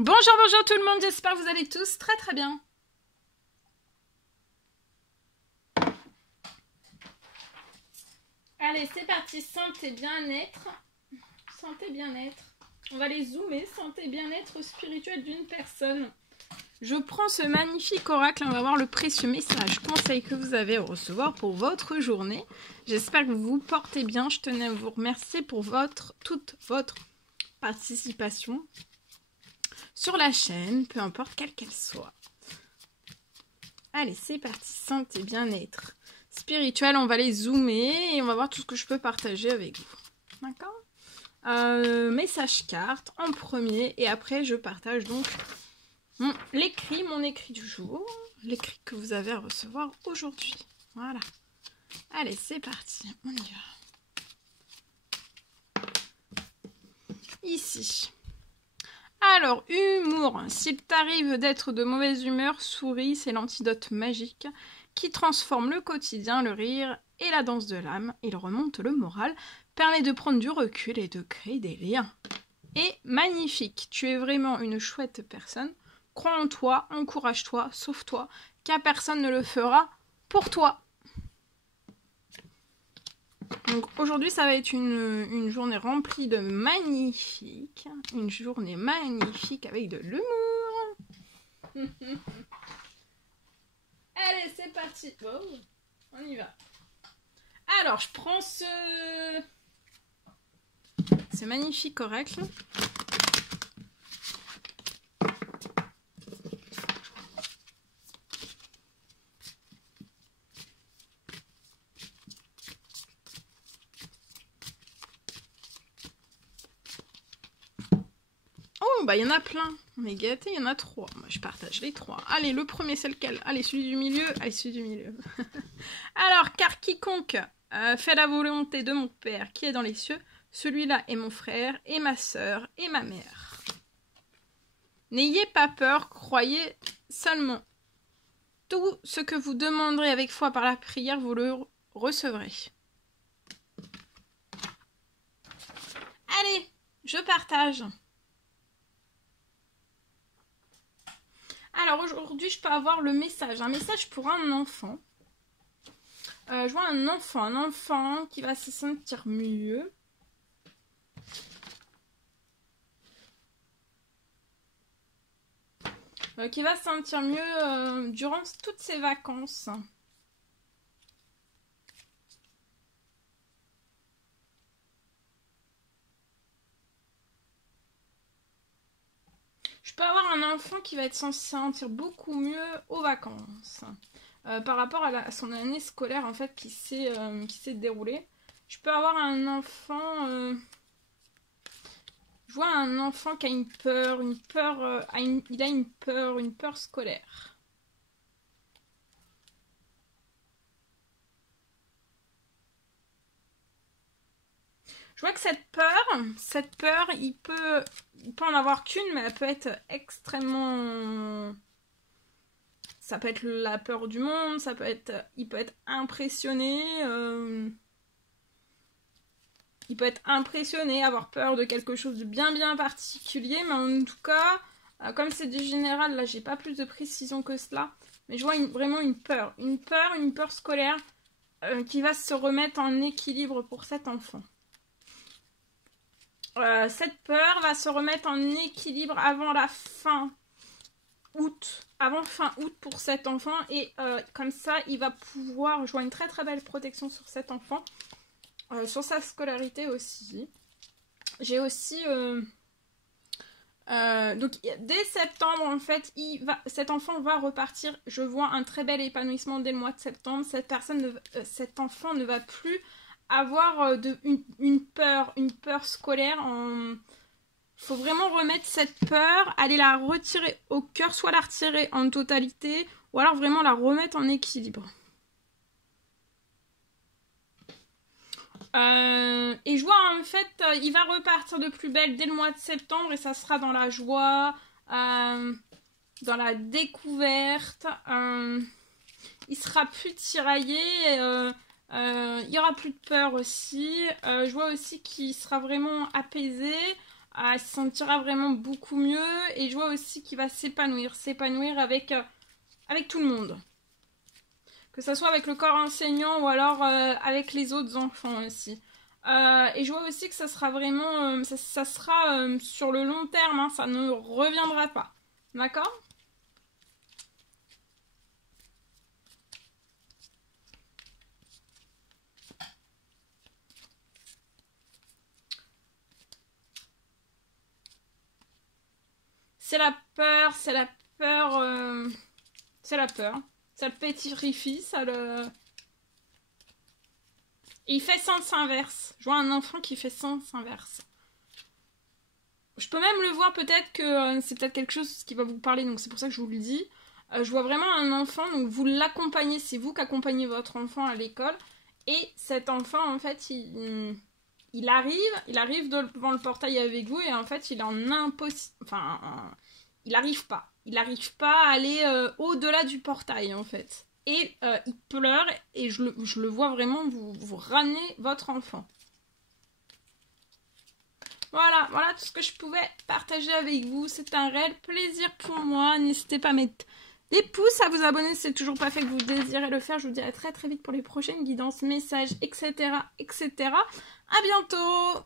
Bonjour, bonjour tout le monde, j'espère que vous allez tous très très bien. Allez, c'est parti, santé, bien-être. Santé, bien-être. On va les zoomer, santé, bien-être spirituel d'une personne. Je prends ce magnifique oracle, on va voir le précieux message, conseil que vous avez à recevoir pour votre journée. J'espère que vous vous portez bien, je tenais à vous remercier pour toute votre participation sur la chaîne, peu importe quelle qu'elle soit. Allez, c'est parti, santé, bien-être spirituel, on va les zoomer et on va voir tout ce que je peux partager avec vous. D'accord? Message carte en premier et après je partage donc mon écrit du jour, l'écrit que vous avez à recevoir aujourd'hui. Voilà. Allez, c'est parti, on y va. Ici. Alors, humour. S'il t'arrive d'être de mauvaise humeur, souris, c'est l'antidote magique qui transforme le quotidien, le rire et la danse de l'âme. Il remonte le moral, permet de prendre du recul et de créer des liens. Et magnifique, tu es vraiment une chouette personne. Crois en toi, encourage-toi, sauve-toi, car personne ne le fera pour toi. Donc aujourd'hui, ça va être une journée remplie de magnifique. Une journée magnifique avec de l'humour. Allez, c'est parti. Oh, on y va. Alors, je prends ce magnifique oracle. Oh, bah il y en a plein. On est gâtés, il y en a 3. Moi, je partage les 3. Allez, le premier, c'est lequel? Allez, celui du milieu. Allez, celui du milieu. Alors, car quiconque fait la volonté de mon Père qui est dans les cieux, celui-là est mon frère et ma sœur et ma mère. N'ayez pas peur, croyez seulement. Tout ce que vous demanderez avec foi par la prière, vous le recevrez. Allez, je partage. Alors aujourd'hui, je peux avoir le message. Un message pour un enfant. Je vois un enfant qui va se sentir mieux. Qui va se sentir mieux durant toutes ses vacances. Je peux avoir un enfant qui va être se sentir beaucoup mieux aux vacances. Par rapport à son année scolaire en fait qui s'est déroulée. Je peux avoir un enfant... je vois un enfant qui a une peur, il a une peur scolaire. Je vois que cette peur, il peut en avoir qu'une, mais elle peut être extrêmement... Ça peut être la peur du monde, il peut être impressionné. Il peut être impressionné, avoir peur de quelque chose de bien particulier, mais en tout cas, comme c'est du général, là j'ai pas plus de précision que cela, mais je vois vraiment une peur scolaire qui va se remettre en équilibre pour cet enfant. Cette peur va se remettre en équilibre avant fin août pour cet enfant et comme ça il va pouvoir, je vois une très belle protection sur cet enfant. Sur sa scolarité aussi. J'ai aussi... donc dès septembre, en fait, cet enfant va repartir. Je vois un très bel épanouissement dès le mois de septembre. Cet enfant ne va plus avoir une peur scolaire. Il faut vraiment remettre cette peur, aller la retirer au cœur, soit la retirer en totalité, ou alors vraiment la remettre en équilibre. Et je vois en fait il va repartir de plus belle dès le mois de septembre et ça sera dans la joie, dans la découverte, il sera plus tiraillé, il y aura plus de peur aussi, je vois aussi qu'il sera vraiment apaisé, il se sentira vraiment beaucoup mieux. Et je vois aussi qu'il va s'épanouir avec tout le monde. Que ce soit avec le corps enseignant ou alors avec les autres enfants aussi. Et je vois aussi que ça sera vraiment... ça sera sur le long terme, hein, ça ne reviendra pas. D'accord ? C'est la peur, c'est la peur, c'est la peur. Ça le pétrifie, ça le... Et il fait sens inverse. Je vois un enfant qui fait sens inverse. Je peux même le voir peut-être que c'est peut-être quelque chose qui va vous parler, donc c'est pour ça que je vous le dis. Je vois vraiment un enfant, donc vous l'accompagnez, c'est vous qui accompagnez votre enfant à l'école. Et cet enfant, en fait, il arrive devant le portail avec vous et en fait, il est en impossible... Enfin, il n'arrive pas. Il n'arrive pas à aller au-delà du portail, en fait. Et il pleure et je le vois vraiment vous ramener votre enfant. Voilà tout ce que je pouvais partager avec vous. C'est un réel plaisir pour moi. N'hésitez pas à mettre des pouces, à vous abonner si c'est toujours pas fait que vous désirez le faire. Je vous dis à très très vite pour les prochaines guidances, messages, etc. etc. À bientôt!